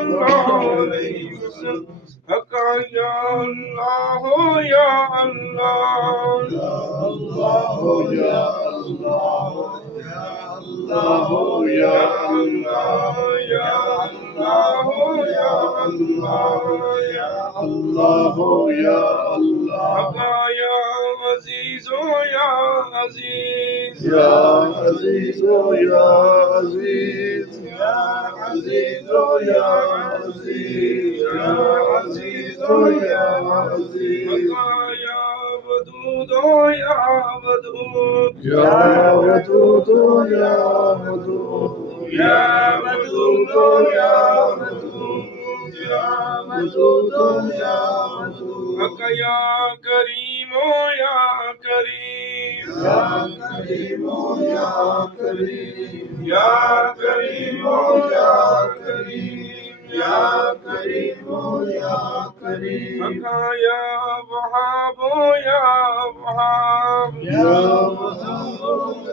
الله عليه وسلم حقا يا الله يا الله يا الله يا الله يا الله يا الله يا الله يا الله يا الله يا الله حقا يا عزيز يا عزيز يا عزيز يا عزيز يا عزيز يا عزيز يا عزيز يا عزيز حقا يا ودود يا ودود يا ودود يا ودود يا ودود يا ودود يا ودود يا ودود حقا يا كريم يا كريم يا كريم يا كريم يا كريم يا كريم يا كريم يا كريم حقا يا وهاب يا وهاب يا